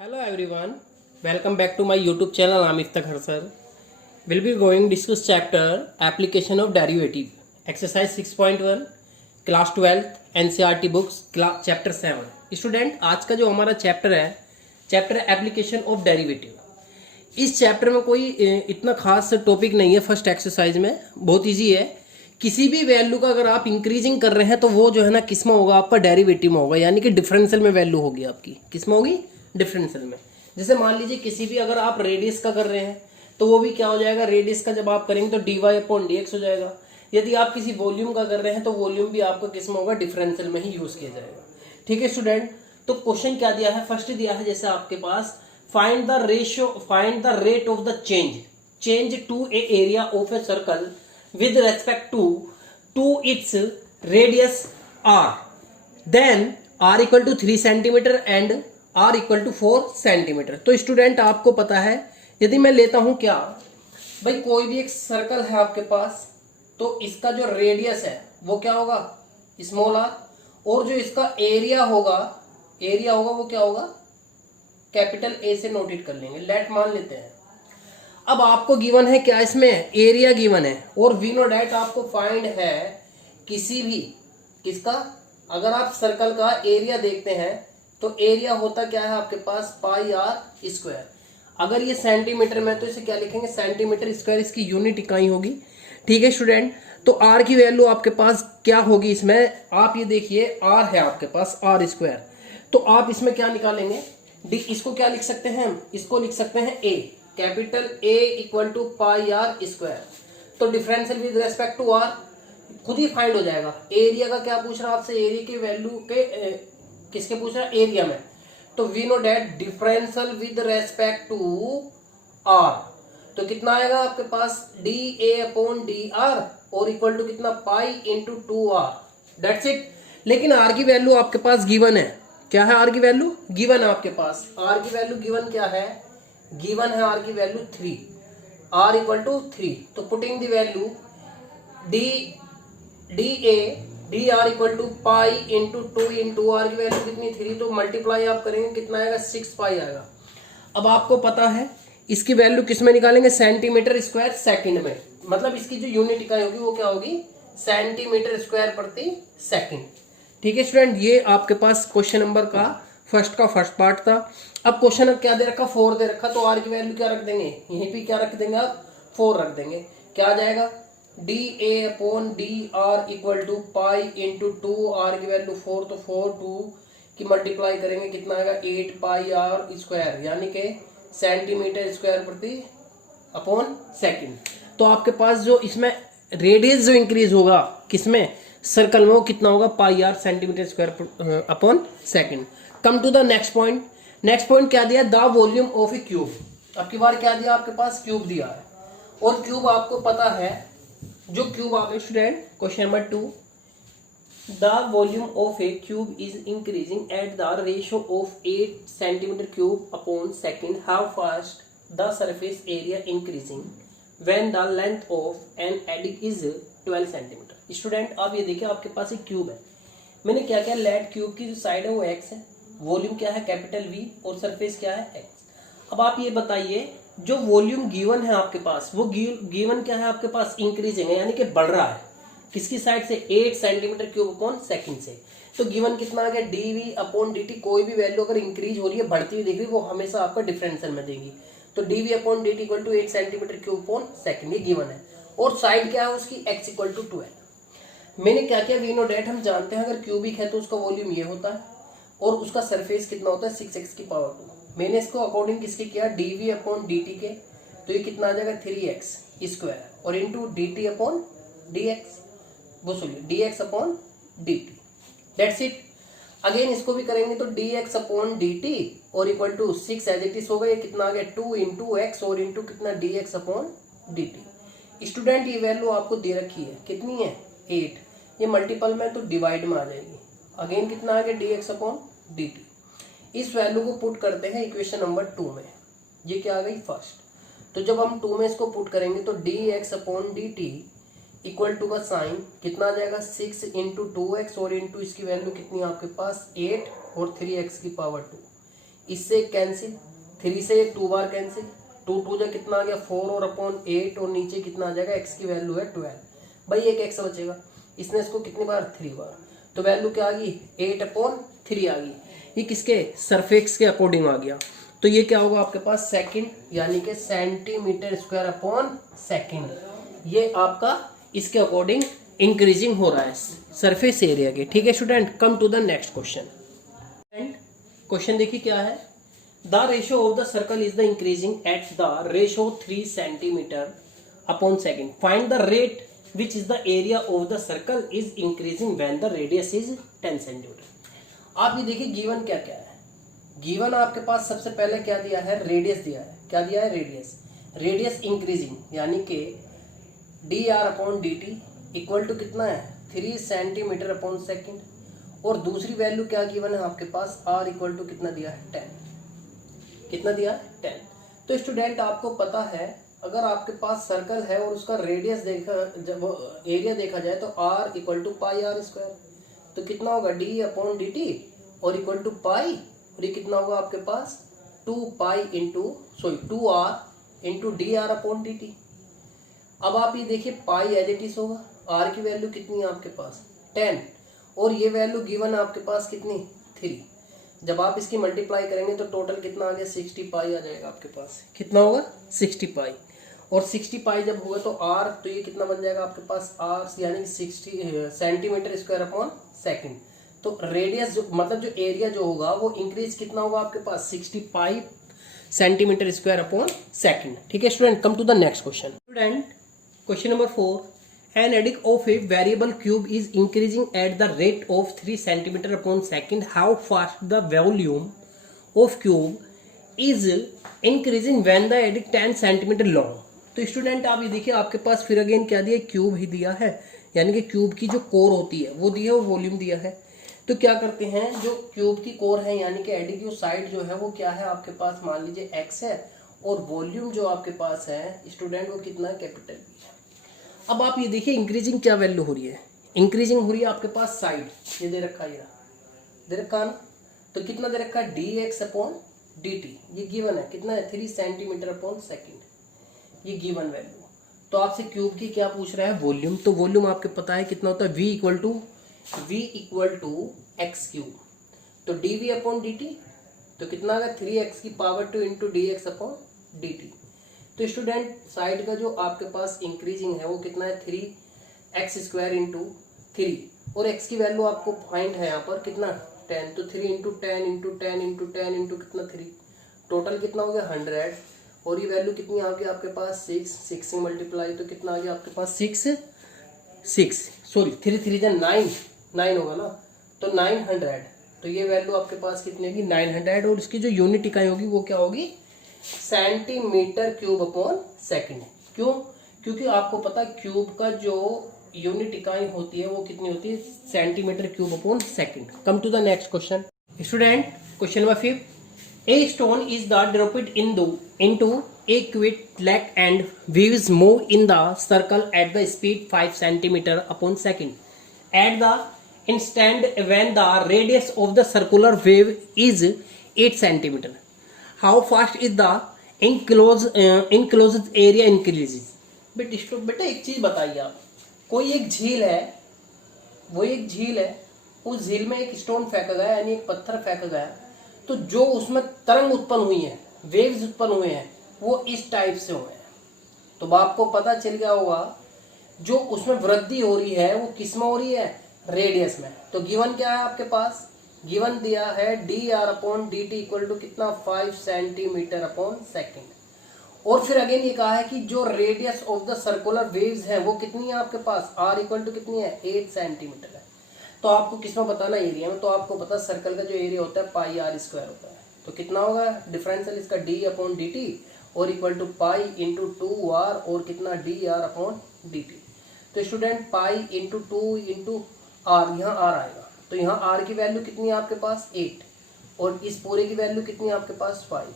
Hello everyone, welcome back to my YouTube channel. I'm Iftakhar sir. We'll be going discuss chapter application of derivative. Exercise 6.1 class 12th NCERT books chapter 7. Student आज का जो हमारा chapter है chapter application of derivative. इस chapter में कोई इतना खास टॉपिक नहीं है। फर्स्ट एक्सरसाइज में बहुत इजी है। किसी भी वैल्यू का अगर आप इंक्रीजिंग कर रहे हैं तो वो जो है ना किस में होगा, आपका डेरिवेटिव में होगा, यानी कि डिफरेंशियल में वैल्यू होगी आपकी। किस में होगी? डिफरेंशियल में। जैसे मान लीजिए किसी भी अगर आप रेडियस का कर रहे हैं तो वो भी क्या हो जाएगा, रेडियस का जब आप करेंगे तो dy/dx हो जाएगा। यदि आप किसी वॉल्यूम का कर रहे हैं तो वॉल्यूम भी आपका किस में होगा, डिफरेंशियल में ही यूज किया जाएगा। ठीक है स्टूडेंट, तो क्वेश्चन क्या दिया है, फर्स्ट दिया है जैसे आपके पास find the rate of the change to a area of a circle with respect to its radius r, then r equal to 3 centimetre and r equal to 4 centimetre. तो स्टूडेंट आपको पता है, यदि मैं लेता हूं क्या भाई, कोई भी एक सर्कल है आपके पास तो इसका जो रेडियस है वो क्या होगा, स्मॉल r, और जो इसका एरिया होगा वो क्या होगा, कैपिटल A से नोटेट कर लेंगे, लेट मान लेते हैं। अब आपको गिवन है क्या, इसमें एरिया गिवन है और वी नो डैट आपको फाइंड है किसी भी किसका, अगर आप सर्कल का एरिया देखते हैं तो एरिया होता क्या है आपके पास, पाई आर स्क्वायर। अगर ये सेंटीमीटर में तो इसे क्या लिखेंगे, सेंटीमीटर स्क्वायर इसकी यूनिट इकाई होगी। ठीक है स्टूडेंट, तो आर की वैल्यू आपके पास क्या होगी, इसमें आप ये देखिए आर है आपके पास आर स्क्वायर, तो आप इसमें क्या निकालेंगे, डी, इसको क्या लिख सकते हैं हम, इसको लिख सकते हैं A, capital A equal to pi r square. तो differential with respect to r खुद ही फाइंड हो जाएगा। एरिया का क्या पूछ रहा है आपसे, एरिया की वैल्यू के किसके पूछ रहा है, एरिया में। तो we know that differential with respect to r, तो कितना आएगा आपके पास, d A upon D r और इक्वल टू कितना, pi into 2r, that's it. लेकिन आर की वैल्यू आपके पास गिवन है, क्या है आर की वैल्यू गिवन है आपके पास, आर की वैल्यू गिवन क्या है, गिवन है आर की वैल्यू 3, आर इक्वल टू 3। तो putting the value D A D R equal to pi into 2 into R की वैल्यू कितनी 3, तो मल्टीप्लाई आप करेंगे कितना आएगा, 6 पाई आएगा। अब आपको पता है इसकी वैल्यू किस में निकालेंगे, सेंटीमीटर स्क्वायर सेकंड में, मतलब इसकी जो यूनिट इकाई होगी वो क्या होगी, सेंटीमीटर स्क्वायर प्रति सेकंड। ठीक है स्टूडेंट, ये आपके पास क्वेश्चन नंबर का फर्स्ट पार्ट था। अब क्वेश्चन अब क्या दे रखा, 4 दे रखा, तो आर की वैल्यू क्या रख देंगे, यहीं पे क्या रख देंगे आप, 4 रख देंगे। क्या आ जाएगा, D A upon D R equal to pi into 2, R की वैल्यू 4, तो 4 2 की मल्टीप्लाई करेंगे कितना आएगा, 8 पाई आर स्क्वायर, यानी कि सेंटीमीटर स्क्वायर प्रति अपॉन सेकंड। तो आपके पास जो इसमें रेडियस जो इंक्रीज होगा किसमें, सर्कल में, वो कितना होगा, pi r centimetre square upon second. Come to the next point. Next point क्या दिया, the volume of a cube. अब की बार क्या दिया आपके पास, क्यूब दिया है, और क्यूब आपको पता है, जो क्यूब आप student question number 2, the volume of a cube is increasing at the ratio of 8 centimetre cube upon second, how fast the surface area increasing when the length of an edge is 12 centimetre. Student अब ये देखिए आपके पास एक cube है, मैंने क्या किया, late cube की जो साइड है वो x है, वॉल्यूम क्या है कैपिटल V, और सरफेस क्या है x। अब आप ये बताइए, जो वॉल्यूम गिवन है आपके पास वो गिवन क्या है आपके पास, इंक्रीजिंग है, यानी कि बढ़ रहा है, किसकी साइड से, 8 सेंटीमीटर क्यूब अपॉन सेकंड से। तो गिवन कितना आ गया, dv अपॉन dt, कोई भी वैल्यू अगर इंक्रीज हो रही है, बढ़ती हुई दिख रही है, वो हमेशा आपका डिफरेंशियल में देगी। तो dv upon dt equal to 8 centimetre cube upon second, ये गिवन है, और साइड क्या है उसकी, x इक्वल टू 12। मैंने क्या किया, वी नो डेट हम जानते हैं अगर क्यूबिक है तो उसका वॉल्यूम ये होता है और उसका सरफेस कितना होता है, 6x की पावर 2। मैंने इसको अकॉर्डिंग किसके किया, dv अपॉन dt के, तो ये कितना आ जाएगा 3x स्क्वायर, और इंटू dt अपॉन dx, वो सुनिए dx upon dt, that's it. Again इसको भी करेंगे तो dx अपॉन dt और equal to 6 as it is होगा, ये कितना आ गया 2 इंटू एक्स और इंटू कितना dx अपॉन dt। स्टूडेंट ये वैल्यू आपको दे रखी है, कितनी है 8, ये मल्टीपल में तो डिवाइड में आ जाएगी, अगेन कितना आ गया dx अपॉन dt। इस वैल्यू को पुट करते हैं इक्वेशन नंबर 2 में, ये क्या आ गई फर्स्ट। तो जब हम 2 में इसको पुट करेंगे तो dx upon dt equal to का साइन कितना आ जाएगा, 6 इंटू 2x और इंटू इसकी वैल्यू कितनी है आपके पास 8 और 3x की पावर 2, इससे कैंसिल, 3 से 2 बार कैंसिल, 2 2 जा कितना आ गया 4 और अपॉन 8 और नीचे कितना आ जाएगा x की वैल्यू है 12। भाई एक x बचेगा, इसने इसको कितनी बार 3 बार, तो वैल्यू क्या आ गई 8/3 आ गई। ये किसके सरफेक्स के अकॉर्डिंग आ गया, तो ये क्या होगा आपके पास सेकंड, यानी कि सेंटीमीटर स्क्वायर अपॉन सेकंड। ये आपका इसके अकॉर्डिंग इंक्रीजिंग हो रहा है सरफेस एरिया के। ठीक है student, come to the next question. Question देखिए क्या है, the ratio of the circle is the increasing at the ratio 3 centimetre upon second, find the rate which is the area of the circle is increasing when the radius is 10 centimetre. आप ये देखिए given क्या क्या है, given आपके पास सबसे पहले क्या दिया है, रेडियस दिया है। क्या दिया है, रेडियस। रेडियस इंक्रीजिंग यानी कि dr/dt इक्वल टू कितना है 3 सेंटीमीटर अपॉन सेकेंड, और दूसरी वैल्यू क्या गिवन है आपके पास, r इक्वल टू कितना दिया है 10। कितना दिया है 10। तो स्टूडेंट आपको पता है अगर आपके पास सर्कल है और उसका रेडियस देखा, जब एरिया देखा जाए तो r equal to pi r square, तो कितना होगा d/dt और इक्वल टू पाई, और ये कितना होगा आपके पास 2r इंटू dr/dt। अब आप ये देखिए पाई एज इट इज होगा, r की वैल्यू कितनी है आपके पास 10, और ये वैल्यू गिवन है आपके पास कितनी 3। जब आप इसकी मल्टीप्लाई करेंगे तो टोटल कितना आ गया 60 पाई आ जाएगा आपके पास। कितना होगा 60 पाई, और 60 पाई जब होगा तो r, तो ये कितना बन जाएगा आपके पास r यानी 60 सेंटीमीटर स्क्वायर अपॉन सेकेंड। तो रेडियस जो मतलब जो एरिया जो होगा वो इंक्रीज कितना होगा आपके पास 65 सेंटीमीटर स्क्वायर अपॉन सेकेंड। ठीक है student, come to the next question. Student question number 4, an edge of a variable cube is increasing at the rate of 3 centimetre upon second, how fast the volume of cube is increasing when the edge 10 centimetre long. तो student आप ये देखिए आपके पास फिर again क्या दिया, cube ही दिया है, यानी कि क्यूब की जो कोर होती है वो दी है, वो वॉल्यूम दिया है। तो क्या करते हैं, जो क्यूब की कोर है यानी कि एडी की साइड जो है वो क्या है आपके पास, मान लीजिए x है, और वॉल्यूम जो आपके पास है स्टूडेंट वो कितना है, कैपिटल B है। अब आप ये देखिए इंक्रीजिंग क्या वैल्यू हो रही है, इंक्रीजिंग हो रही है आपके पास साइड, ये दे रखा है, दे रखा ना, तो कितना दे रखा है dx/dt, ये गिवन है कितना है 3 सेंटीमीटर अपॉन सेकेंड, ये गिवन वैल्यू। तो आपसे क्यूब की क्या पूछ रहा है, वॉल्यूम। तो वॉल्यूम आपके पता है कितना होता है, v equal to X cube, तो dv/dt तो कितना आ गया 3x की पावर 2 इंटू dx/dt। तो स्टूडेंट साइड का जो आपके पास इंक्रीजिंग है वो कितना है 3x स्क्वायर इंटू 3, और x की वैल्यू आपको फाइंड है यहाँ पर कितना 10, तो 3 इंटू 10 इंटू 10 इंटू 10 इंटू कितना 3, टोटल कितना हो गया 100, और ये वैल्यू कितनी आ गई आपके पास 6 से मल्टीप्लाई, तो कितना आ गया आपके पास 3 3 जा 9 होगा ना, तो 900। तो ये वैल्यू आपके पास कितनी होगी 900, और इसकी जो यूनिट इकाई होगी वो क्या होगी सेंटीमीटर क्यूब अपॉन सेकंड। क्यों, क्योंकि आपको पता है क्यूब का जो यूनिट इकाई होती है वो कितनी होती है centimetre cube upon second. Come to the next question. Student question number 5, a stone is the dropped into a quick leg and waves move in the circle at the speed 5 centimeter upon second. At the instant when the radius of the circular wave is 8 centimeter, how fast is the enclosed area increases? बेटा एक चीज बताइए आप, कोई एक झील है, वो एक झील है, उस झील में एक स्टोन फेंका गया यानी एक पत्थर फेंका गया, तो जो उसमें तरंग उत्पन्न हुई है, वेव्स उत्पन्न हुए हैं, वो इस टाइप से हुए हैं। तो आपको पता चल गया होगा जो उसमें वृद्धि हो रही है वो किस में हो रही है, रेडियस में। तो गिवन क्या है आपके पास, गिवन दिया है dr/dt इक्वल टू कितना 5 सेंटीमीटर अपॉन सेकेंड, और फिर अगेन ये कहा है कि जो radius of the circular waves है वो कितनी है आपके पास, r इक्वल टू कितनी है 8 सेंटीमीटर है। तो आपको किसमें बताना एरिया में, तो आपको पता सर्कल का जो एरिया होता है पाई r स्क्वायर होता है, तो कितना होगा डिफरेंशियल इसका d/dt और equal to pi into 2r और कितना dr/dt। तो स्टूडेंट पाई इंटू 2 इंटू r, यहाँ r आएगा, तो यहाँ r की वैल्यू कितनी है आपके पास 8, और इस पूरे की वैल्यू कितनी है आपके पास 5,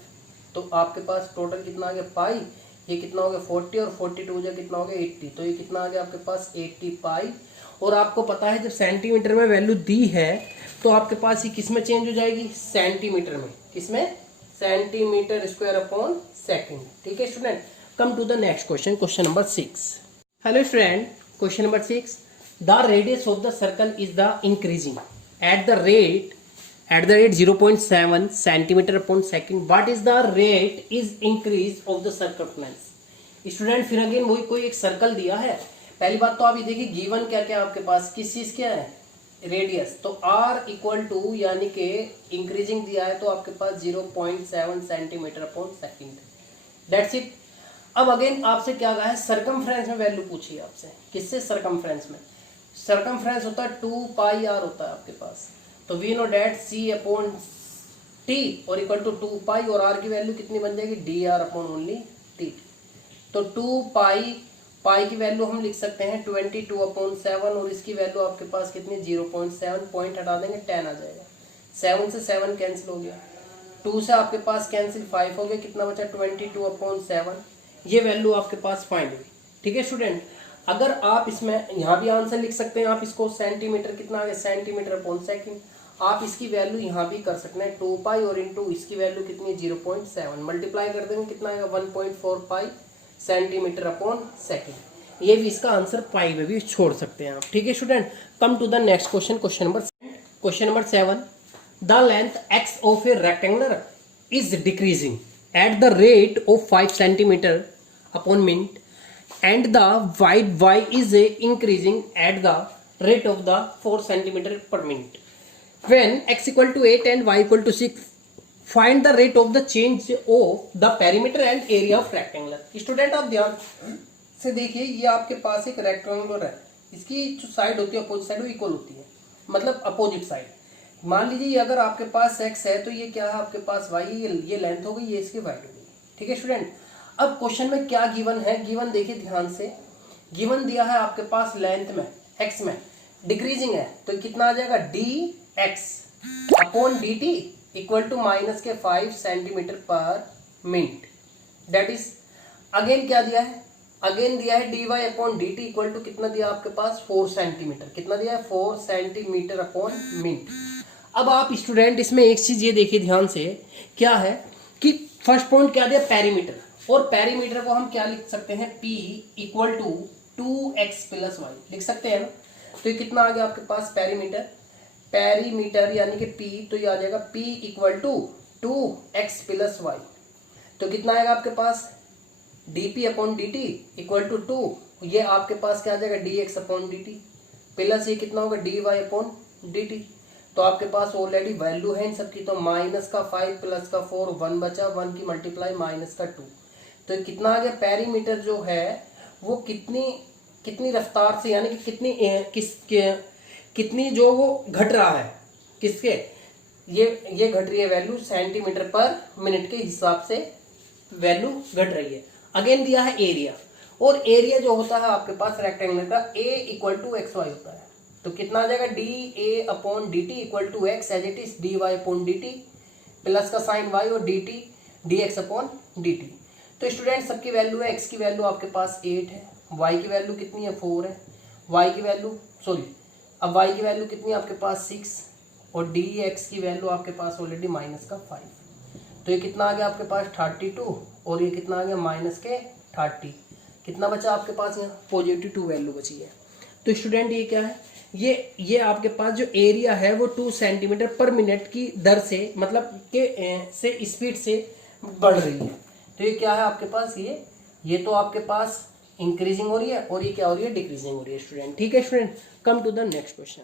तो आपके पास टोटल कितना आ गया पाई ये कितना हो गया 40 और 42 जो कितना हो गया 80, तो ये कितना आ गया आपके पास 80 पाई। और आपको पता है जब सेंटीमीटर में वैल्यू दी है तो आपके पास ये किस में चेंज हो जाएगी, सेंटीमीटर में। किसमें, सेंटीमीटर स्क्वायर अपॉन सेकंड। ठीक है student, come to the next question, question number 6। Hello friend, question number 6, the radius of the circle is the increasing at the rate 0.7 centimetre upon second, what is the rate is increase of the circumference. Student फिर again वही कोई एक circle दिया है। पहली बात तो आप ये देखिए गिवन क्या क्या आपके पास, किस चीज क्या है, रेडियस। तो r इक्वल टू यानी कि इंक्रीजिंग दिया है तो आपके पास 0.7 centimetre upon second, that's it. अब अगेन आपसे क्या कहा है, सरकमफ्रेंस में वैल्यू पूछी है आपसे। किससे, सरकमफ्रेंस में। सरकमफ्रेंस होता है 2 पाई r होता है आपके पास। तो वी नो डेट c अपॉन t और इक्वल टू 2 पाई, और r की वैल्यू कितनी बन जाएगी, dr अपॉन ओनली t। तो 2 पाई की वैल्यू हम लिख सकते हैं 22/7 और इसकी वैल्यू आपके पास कितनी 0.7, पॉइंट हटा देंगे 10 आ जाएगा। 7 से 7 कैंसिल हो गया, 2 से आपके पास कैंसिल 5 हो गया, कितना बचा 22/7। ये वैल्यू आपके पास फाइंड हुई। ठीक है स्टूडेंट, अगर आप इसमें यहाँ भी आंसर लिख सकते हैं, आप इसको सेंटीमीटर कितना आ गया, सेंटीमीटर अपॉन सेकंड। आप इसकी वैल्यू यहाँ भी कर सकते हैं 2 पाई और इंटू इसकी वैल्यू कितनी है 0.7, मल्टीप्लाई कर देंगे कितना आएगा 1.4 पाई सेंटीमीटर अपॉन सेकंड। ये भी इसका आंसर पाई में भी छोड़ सकते हैं आप। ठीक है student, come to the next question, question number 7, the length x of a rectangular is decreasing at the rate of 5 centimetre upon minute and the wide y is increasing at the rate of the 4 centimeter per minute. When x equal to 8 and y equal to 6, find the rate of the change of the perimeter and area of rectangular. Student आप ध्यान से देखिए, ये आपके पास एक rectangular है, इसकी जो साइड होती है अपोजिट साइड वो इक्वल होती है, मतलब अपोजिट साइड। मान लीजिए ये अगर आपके पास x है तो ये क्या है आपके पास y, ये लेंथ हो गई, ये इसकी वाइड हो गई। ठीक है स्टूडेंट, अब क्वेश्चन में क्या गिवन है, गिवन देखिए ध्यान से, गिवन दिया है आपके पास लेंथ में x में डिक्रीजिंग है, तो कितना आ जाएगा dx upon dt equal to minus के 5 सेंटीमीटर पर मिनट, दैट इज। अगेन क्या दिया है, अगेन दिया है dy upon dt equal to कितना दिया आपके पास 4 सेंटीमीटर, कितना दिया है 4 सेंटीमीटर अपॉन मिनट। अब आप स्टूडेंट इसमें एक चीज ये देखिए ध्यान से, क्या है कि फर्स्ट पॉइंट क्या दिया पेरीमीटर, और पेरीमीटर को हम क्या लिख सकते हैं p equal to 2x plus Y लिख सकते हैं ना। तो ये कितना आ गया आपके पास पेरीमीटर, पेरीमीटर यानी कि p, तो ये आ जाएगा p equal to 2x plus Y. तो कितना आएगा आपके पास dp upon dt equal to 2, ये आपके पास क्या आ जाएगा dx अपॉन dt प्लस ये कितना होगा dy अपॉन dt। तो आपके पास ऑलरेडी वैल्यू है इन सबकी, तो माइनस का 5 प्लस का 4, 1 बचा, 1 की मल्टीप्लाई माइनस का 2, तो कितना आ गया पेरीमीटर जो है वो कितनी रफ्तार से, यानी कि कितनी जो वो घट रहा है, किसके, ये घट रही है वैल्यू सेंटीमीटर पर मिनट के हिसाब से वैल्यू घट रही है। अगेन दिया है एरिया, और एरिया जो होता है आपके पास रेक्टेंगल का a equal to X Y होता है, तो कितना आ जाएगा D a upon D T equal to X as it is D Y upon D T plus का साइन y और D T D X upon D T. तो student सबकी वैल्यू है, x की वैल्यू आपके पास 8 है, y की वैल्यू कितनी है 4 है, y की वैल्यू अब y की वैल्यू कितनी है आपके पास 6, और dx की वैल्यू आपके पास ऑलरेडी माइनस का 5। तो ये कितना आ गया आपके पास 32, और ये कितना आ गया माइनस के 30, कितना बचा आपके पास यहाँ पॉजिटिव 2 वैल्यू बची है। तो स्टूडेंट ये क्या है, ये आपके पास जो एरिया है वो 2 सेंटीमीटर पर मिनट की दर से, मतलब के स्पीड से बढ़ रही है। तो ये क्या है आपके पास, ये तो आपके पास इंक्रीजिंग हो रही है, और ये क्या हो रही है डिक्रीजिंग हो रही है स्टूडेंट। ठीक है student, come to the next question.